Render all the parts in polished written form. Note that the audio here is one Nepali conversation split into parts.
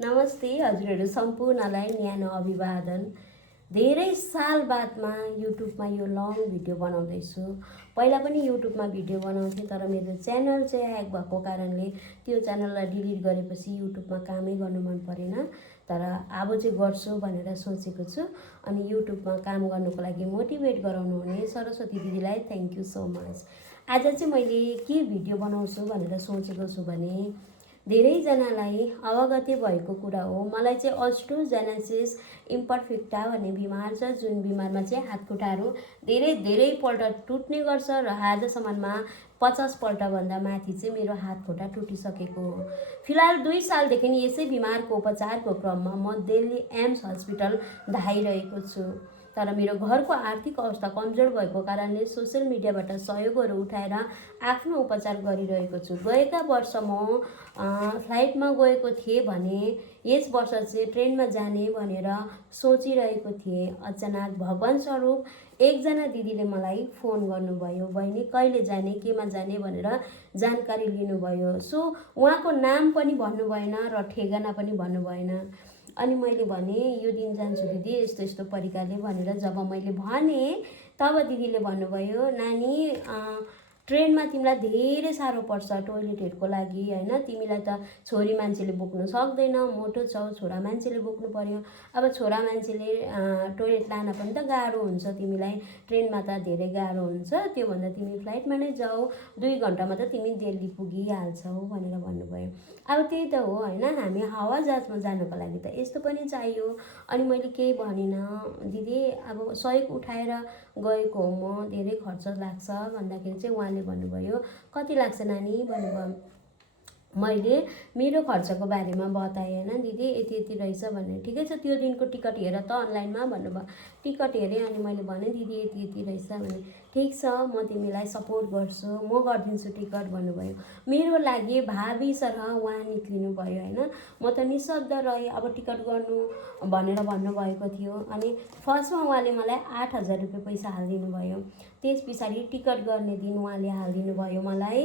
नमस्ते हजुरहरू सम्पूर्णलाई न्यानो अभिवादन। धेरै साल बादमा युट्युबमा यो लङ भिडियो बनाउँदैछु। पहिला पनि युट्युबमा भिडियो बनाउँथेँ, तर मेरो च्यानल चाहिँ ह्याक भएको कारणले त्यो च्यानललाई डिलिट गरेपछि युट्युबमा कामै गर्नु मन परेन। तर अब चाहिँ गर्छु भनेर सोचेको छु। अनि युट्युबमा काम गर्नुको लागि मोटिभेट गराउनु हुने सरस्वती दिदीलाई थ्याङ्क यू सो मच। आज चाहिँ मैले के भिडियो बनाउँछु भनेर सोचेको छु भने धेरैजनालाई अवगतै भएको कुरा हो। मलाई चाहिँ अस्टियोजेनेसिस इम्परफेक्टा भन्ने बिमार छ, जुन बिमारमा चाहिँ हातखुट्टाहरू धेरैपल्ट टुट्ने गर्छ र आजसम्ममा 50 पल्टभन्दा माथि चाहिँ मेरो हातखुट्टा टुटिसकेको हो। फिलहाल 2 सालदेखि यसै बिमारको उपचारको क्रममा म दिल्ली एम्स हस्पिटल धाइरहेको छु। तर मेरो घरको आर्थिक अवस्था कमजोर भएको कारणले सोसियल मिडियाबाट सहयोगहरू उठाएर आफ्नो उपचार गरिरहेको छु। गएका वर्ष म फ्लाइटमा गएको थिएँ भने यस वर्ष चाहिँ ट्रेनमा जाने भनेर सोचिरहेको थिएँ। अचानक भगवान स्वरूप एकजना दिदीले मलाई फोन गर्नुभयो, बहिनी कहिले जाने, केमा जाने भनेर जानकारी लिनुभयो। सो उहाँको नाम पनि भन्नु भएन र ठेगाना पनि भन्नु भएन। अनि मैले भने यो दिन जान्छु दिदी यस्तो यस्तो परिकारले भनेर जब मैले भने तब दिदीले भन्नुभयो, नानी ट्रेनमा तिमीलाई धेरै साह्रो पर्छ टोइलेटहरूको लागि होइन, तिमीलाई त छोरी मान्छेले बोक्नु सक्दैन, मोटो छौ, छोरा मान्छेले बोक्नु पर्यो। अब छोरा मान्छेले टोइलेट लान पनि त गाह्रो हुन्छ, तिमीलाई ट्रेनमा त धेरै गाह्रो हुन्छ, त्योभन्दा तिमी फ्लाइटमा नै जाऊ, 2 घन्टामा त तिमी दिल्ली पुगिहाल्छौ भनेर भन्नुभयो। अब त्यही त हो होइन, हामी हवाजहाजमा जानुको लागि त यस्तो पनि चाहियो। अनि मैले केही भनिनँ, दिदी अब सहयोग उठाएर गएको हो म, धेरै खर्च लाग्छ भन्दाखेरि चाहिँ उहाँले भन्नुभयो कति लाग्छ नानी भन्नुभयो। मैले मेरो खर्चको बारेमा बताएँ होइन, दिदी यति यति रहेछ भने ठिकै छ त्यो दिनको टिकट हेर त अनलाइनमा भन्नुभयो। टिकट हेरेँ अनि मैले भनेँ दिदी यति यति रहेछ भने ठिक छ म तिमीलाई सपोर्ट गर्छु, म गरिदिन्छु टिकट भन्नुभयो। मेरो लागि भावी सरह उहाँ निक्लिनु भयो होइन। म त निशब्द रहेँ। अब टिकट गर्नु भनेर भन्नुभएको थियो। अनि फर्स्टमा उहाँले मलाई 8,000 रुपियाँ पैसा हालिदिनु भयो। त्यस पछाडि टिकट गर्ने दिन उहाँले हालिदिनु भयो मलाई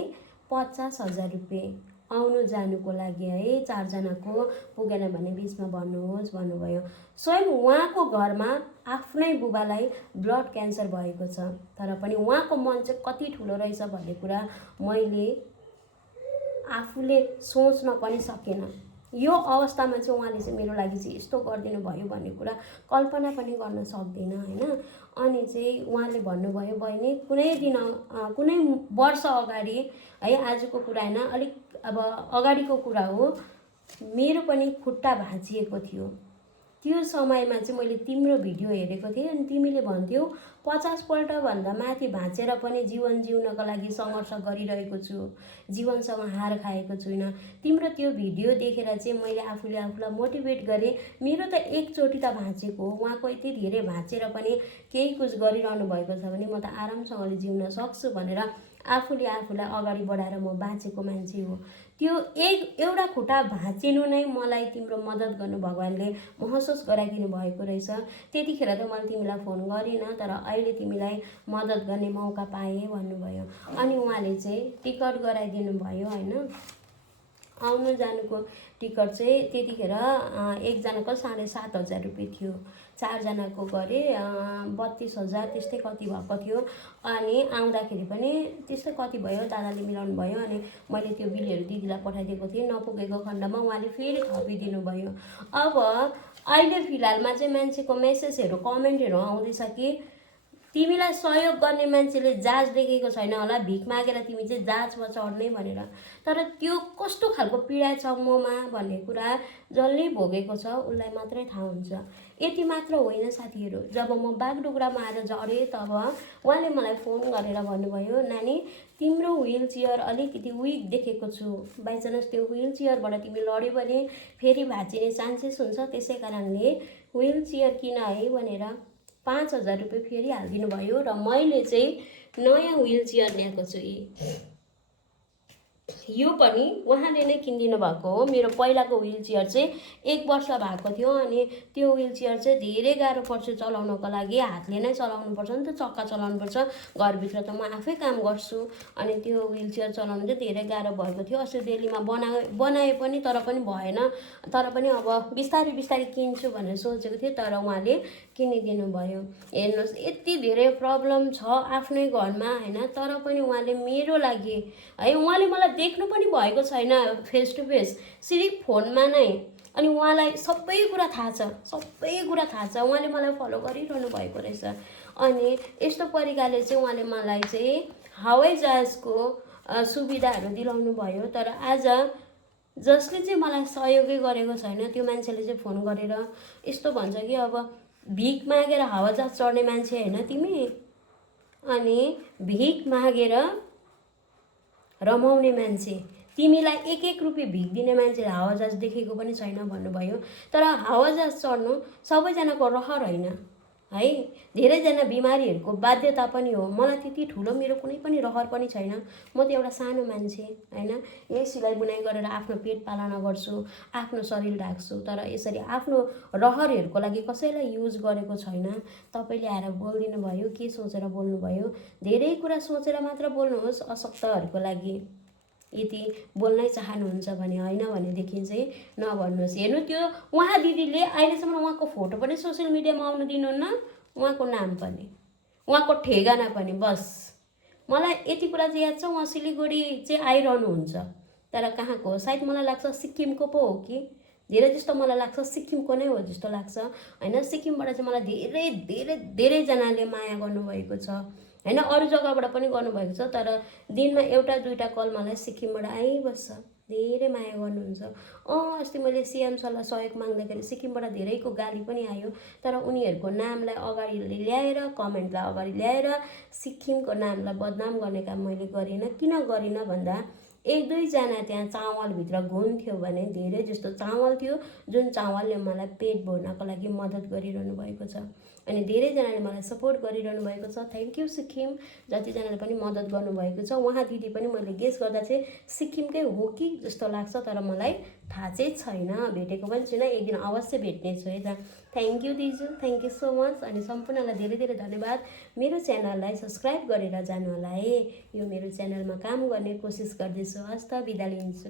50,000 रुपियाँ आउनु जानुको लागि है, 4 जनाको पुगेन भने बिचमा भन्नुहोस् भन्नुभयो। स्वयं उहाँको घरमा आफ्नै बुबालाई ब्लड क्यान्सर भएको छ, तर पनि उहाँको मन चाहिँ कति ठुलो रहेछ भन्ने कुरा मैले आफूले सोच्न पनि सकेन। यो अवस्थामा चाहिँ उहाँले चाहिँ मेरो लागि चाहिँ यस्तो गरिदिनु भयो भन्ने कुरा कल्पना पनि गर्न सक्दिनँ होइन। अनि चाहिँ उहाँले भन्नुभयो, बहिनी कुनै दिन कुनै वर्ष अगाडि है, आजको कुरा होइन, अलिक अब अगाडिको कुरा हो, मेरो पनि खुट्टा भाँचिएको थियो। त्यो समयमा चाहिँ मैले तिम्रो भिडियो हेरेको थिएँ अनि तिमीले भन्थ्यौ 50 पल्टभन्दा माथि भाँचेर पनि जीवन जिउनको लागि सङ्घर्ष गरिरहेको छु, जीवनसँग हार खाएको छुइनँ। तिम्रो त्यो भिडियो देखेर चाहिँ मैले आफूलाई मोटिभेट गरेँ। मेरो त एकचोटि त भाँचेको हो, उहाँको यति धेरै भाँचेर पनि केही कुछ गरिरहनु भएको छ भने म त आरामसँगले जिउन सक्छु भनेर आफूलाई अगाडि बढाएर म बाँचेको मान्छे हो। त्यो एउटा खुट्टा भाँचिनु नै मलाई तिम्रो मद्दत गर्नु भगवानले महसुस गराइदिनु भएको रहेछ। त्यतिखेर त मैले तिमीलाई फोन गरिनँ, तर अहिले तिमीलाई मद्दत गर्ने मौका पाएँ भन्नुभयो। अनि उहाँले चाहिँ टिकट गराइदिनु भयो होइन। आउनु जानुको टिकट चाहिँ त्यतिखेर एकजनाको 7,500 रुपियाँ थियो, 4 जनाको गरे 32,000 त्यस्तै कति भएको थियो। अनि आउँदाखेरि पनि त्यस्तै कति भयो दादाले मिलाउनु भयो। अनि मैले त्यो बिलहरू दिदीलाई पठाइदिएको थिएँ, नपुगेको खण्डमा उहाँले फेरि थपिदिनु भयो। अब अहिले फिलहालमा चाहिँ मान्छेको मेसेजहरू कमेन्टहरू आउँदैछ कि तिमीलाई सहयोग गर्ने मान्छेले जहाज देखेको छैन होला, भिख मागेर तिमी चाहिँ जहाजमा चढ्ने भनेर। तर त्यो कस्तो खालको पीडा छ ममा भन्ने कुरा जसले भोगेको छ उसलाई मात्रै थाहा हुन्छ। यति मात्र होइन साथीहरू, जब म बागडोग्रामा आएर झरेँ तब उहाँले मलाई फोन गरेर भन्नुभयो, नानी तिम्रो व्हिल चेयर अलिकति विक देखेको छु, बाइचान्स त्यो व्हिल चेयरबाट तिमी लड्यो भने फेरि भाँचिने चान्सेस हुन्छ, त्यसै कारणले व्हिल चेयर किन है भनेर 5,000 रुपियाँ फेरि हालिदिनु भयो। र मैले चाहिँ नयाँ व्हिल चेयर ल्याएको छु। यो पनि उहाँले नै किनिदिनु भएको हो। मेरो पहिलाको व्हिल चेयर चाहिँ 1 वर्ष भएको थियो अनि त्यो व्हिल चेयर चाहिँ धेरै गाह्रो पर्छ चलाउनको लागि, हातले नै चलाउनुपर्छ नि त, चक्का चलाउनुपर्छ। घरभित्र त म आफै काम गर्छु अनि त्यो व्हिल चेयर चलाउनु चाहिँ धेरै गाह्रो भएको थियो। अस्ति दिल्लीमा बनाए पनि तर पनि भएन। तर पनि अब बिस्तारै बिस्तारै किन्छु भनेर सोचेको थिएँ, तर उहाँले किनिदिनु भयो। हेर्नुहोस् यति धेरै प्रब्लम छ आफ्नै घरमा होइन, तर पनि उहाँले मेरो लागि है, उहाँले मलाई देख्नु पनि भएको छैन फेस टु फेस, सिर्फ फोनमा नै। अनि उहाँलाई सबै कुरा थाहा छ, सबै कुरा थाहा छ, उहाँले मलाई फलो गरिरहनु भएको रहेछ। अनि यस्तो प्रकारले चाहिँ उहाँले मलाई चाहिँ हवाईजहाजको सुविधाहरू दिलाउनु भयो। तर आज जसले चाहिँ मलाई सहयोगै गरेको छैन त्यो मान्छेले चाहिँ फोन गरेर यस्तो भन्छ कि अब भिख मागेर हावाजहाज चढ्ने मान्छे होइन तिमी, अनि भिख मागेर रमाउने मान्छे, तिमीलाई 1-1 रुपियाँ भिख दिने मान्छेले हावाजहाज देखेको पनि छैन भन्नुभयो। तर हावाजहाज चढ्नु सबैजनाको रहर होइन है, धेरैजना बिमारीहरूको बाध्यता पनि हो। मलाई त्यति ठुलो मेरो कुनै पनि रहर पनि छैन। म त एउटा सानो मान्छे होइन, यही सिलाइ बुनाइ गरेर आफ्नो पेट पालना गर्छु, आफ्नो शरीर ढाक्छु। तर यसरी आफ्नो रहरहरूको लागि कसैलाई युज गरेको छैन। तपाईँले आएर बोलिदिनु भयो, के सोचेर बोल्नुभयो? धेरै कुरा सोचेर मात्र बोल्नुहोस् अशक्तहरूको लागि। यदि बोल्नै चाहनुहुन्छ भने, होइन भनेदेखि चाहिँ नभन्नुहोस्। हेर्नु त्यो उहाँ दिदीले अहिलेसम्म उहाँको फोटो पनि सोसियल मिडियामा आउनु दिनुहुन्न, उहाँको नाम पनि, उहाँको ठेगाना पनि। बस मलाई यति कुरा चाहिँ याद छ, उहाँ सिलगढी चाहिँ आइरहनुहुन्छ। तर कहाँको हो सायद मलाई लाग्छ सिक्किमको पो हो कि, धेरै जस्तो मलाई लाग्छ सिक्किमको नै हो जस्तो लाग्छ होइन। सिक्किमबाट चाहिँ मलाई धेरै धेरै धेरैजनाले माया गर्नुभएको छ होइन, अरू जग्गाबाट पनि गर्नुभएको छ। तर दिनमा 1-2 कल मलाई सिक्किमबाट आइबस्छ, धेरै माया गर्नुहुन्छ। अस्ति मैले सिएम सरलाई सहयोग माग्दाखेरि सिक्किमबाट धेरैको गाली पनि आयो। तर उनीहरूको नामलाई अगाडि ल्याएर, कमेन्टलाई अगाडि ल्याएर सिक्किमको नामलाई बदनाम गर्ने काम मैले गरिनँ। किन गरिनँ भन्दा 1-2 जना त्यहाँ चामलभित्र घुन थियो भने धेरै जस्तो चामल थियो, जुन चामलले मलाई पेट भर्नको लागि मद्दत गरिरहनु भएको छ। अनि धेरैजनाले मलाई सपोर्ट गरिरहनु भएको छ। थ्याङ्क यू सिक्किम, जतिजनाले पनि मद्दत गर्नुभएको छ। उहाँ दिदी पनि मैले गेस गर्दा चाहिँ सिक्किमकै हो कि जस्तो लाग्छ, तर मलाई थाहा चाहिँ छैन, भेटेको पनि छैन। एक दिन अवश्य भेट्ने छु है त। थ्याङ्क यू दिजु, थ्याङ्क यू सो मच। अनि सम्पूर्णलाई धेरै धेरै धन्यवाद। मेरो च्यानललाई सब्सक्राइब गरेर जानु होला है। यो मेरो च्यानलमा काम गर्ने कोसिस गर्दैछु। हस्त बिदा लिन्छु।